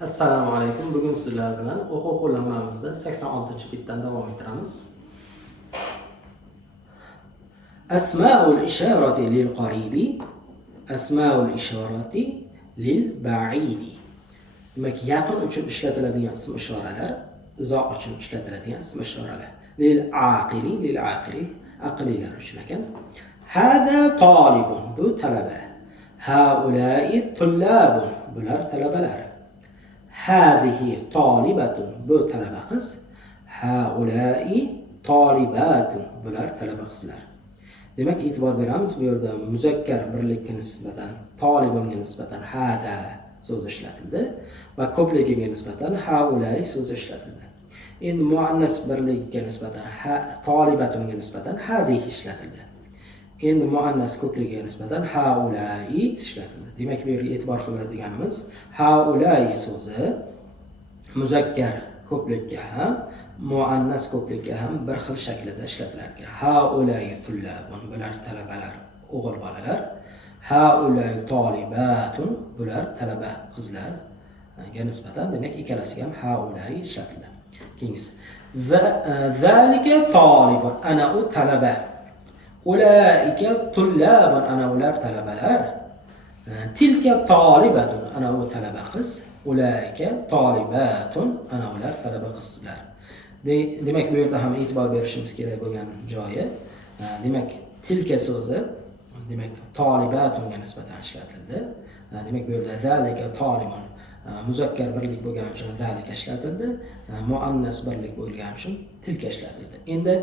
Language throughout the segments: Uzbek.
Assalomu alaykum. Bugun sizlar bilan o'quv qo'llanmamizda 86-bitdan davom ettiramiz. Asmaul isharati lil qaribi, asmaul isharati lil ba'idi. Demak, yaqin uchun ishlatiladigan ism ishoralar, uzoq uchun ishlatiladigan ism ishoralar. Lil aqili, aqlilar uchun ekan. Hada talibun, bu talaba. Haula'i tullabun, bular talabalar. Hadihi talibatun, bu talaba qiz. Haula'i talibatun, bular talaba qizlar. Demak, e'tibor beramiz, bu yerda muzakkar birlikka nisbatan, talibunga nisbatan hada so'zi ishlatildi va ko'pligiga nisbatan haula'i so'zi ishlatildi. Endi muannas birligiga nisbatan talibatunga nisbatan hadihi ishlatildi. Endi muannas ko'pligiga nisbatan haula'i ishlatildi. Demak, bu yerga e'tibor qiladiganimiz haula'i so'zi muzakkar ko'plikka ham, muannas ko'plikka ham bir xil shaklda ishlatilar ekan. Haula'i tullabun, bular talabalar, o'g'il bolalar. Haula'i talibatun, bular talaba qizlarga nisbatan, demak, ikkalasiga ham haula'i ishlatildi. Keyingisi zalika talibun, ana u talaba. Ulaika tullabun, ana ular talabalar. Tilka talibatun, ana u talaba qiz. Ulaika talibatun, ana ular talaba qizlar. Demak, bu yerda ham e'tibor berishimiz kerak bo'lgan joyi, demak, tilka so'zi, demak, talibatunga nisbatan ishlatildi. Demak, bu yerda zalika talibun muzakkar birlik bo'lgani uchun zalika ishlatildi, muannas birlik bo'lgani uchun tilka ishlatildi. Endi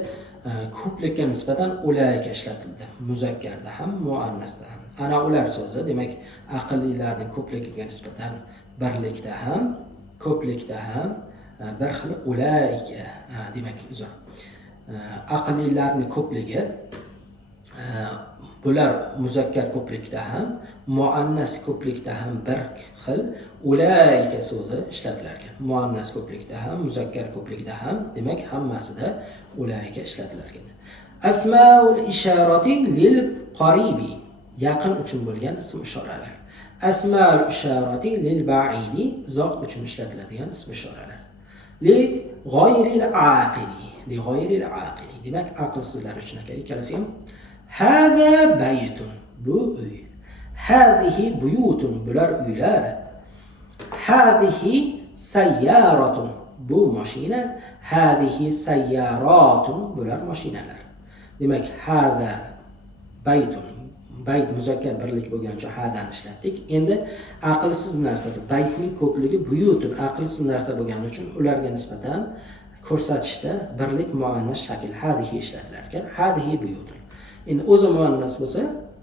ko'plikka nisbatan ulaika ishlatildi, muzakkarda ham, muannasda ham. Ana ular so'zi, demak, aqllilarning ko'pligiga nisbatan birlikda ham, ko'plikda ham bir xil ulaika, demak, uzr. Aqllilarning ko'pligi bular muzakkar ko'plikda ham, muannas ko'plikda ham bir xil ulaika so'zi ishlatilar ekan. Muannas ko'plikda ham, muzakkar ko'plikda ham, demak, hammasida ulaika ishlatilar ekan. Asmaul isharati lil qaribi, yaqin uchun bo'lgan ism ishoralar. Asmaul isharati lil ba'idi, uzoq uchun ishlatiladigan ism ishoralar. Li g'oyril aqili, demak, aqlsizlar uchun ekan. Ikkalasi ham hada baytun, bu uy. Hadihi buyutun, bular uylar. Hadihi sayyaratun, bu mashina. Hadihi sayyaratun, bular mashinalar. Demak, hada baytun, bayt muzakkar birlik bo'lgani uchun hadani ishlatdik. Endi aqlsiz narsa, baytning ko'pligi buyutun, aqlsiz narsa bo'lgani uchun ularga nisbatan ko'rsatishda birlik muannas shakl hadihi ishlatilar ekan. Hadihi buyutun. Endi o'zi muannas bo'lsa,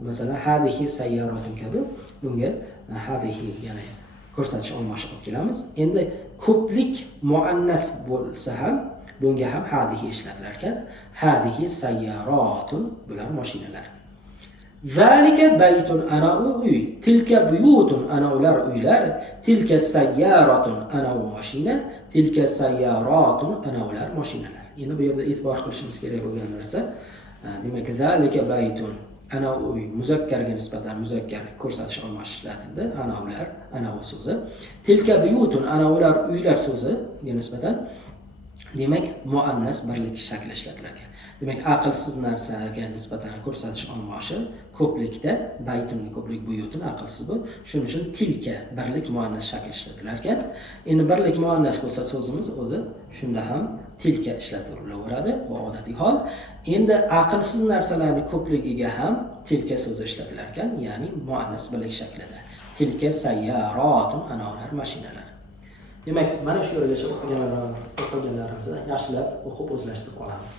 masalan, hadihi sayyaratun kabi, bunga hadihi, ya'ni ko'rsatish olmoqchi olib kelamiz. Endi ko'plik muannas bo'lsa ham, bunga ham hadihi ishlatilar ekan. Hadihi sayyaratun, bular mashinalar. Zalika baytun, ana u uy. Tilka buyutun, ana ular uylar. Tilka sayyaratun, ana u mashina. Tilka sayyaratun, ana ular mashinalar. Endi bu yerda e'tibor qilishimiz kerak bo'lgan narsa, demak, zalika baytun, ana uy muzakkarga nisbatan muzakkar ko'rsatish olmoqchi ishlatildi. Ana ular, ana u so'zi. Tilka buyutun, ana ular uylar so'ziga nisbatan, demak, muannas birlik shakli ishlatilar ekan. Demak, aqlsiz narsaga nisbatan ko'rsatish olmoqchi ko'plikda, baytunning ko'plik, buyutun aqlsiz bu. Shuning uchun tilka birlik muannas shakli ishlatilar ekan. Endi birlik muannas bo'lsa so'zimiz o'zi shunda ham tilka ishlatilaveradi, bu odatiy hol. Endi aqlsiz narsalarning ko'pligiga ham tilka so'zi ishlatilar ekan, ya'ni muannas birlik shaklida. Tilka sayyaratun, ana ular mashinalar. Demak, mana shu yergacha o'qiganlarimizni yaxshilab o'qib o'zlashtirib olamiz.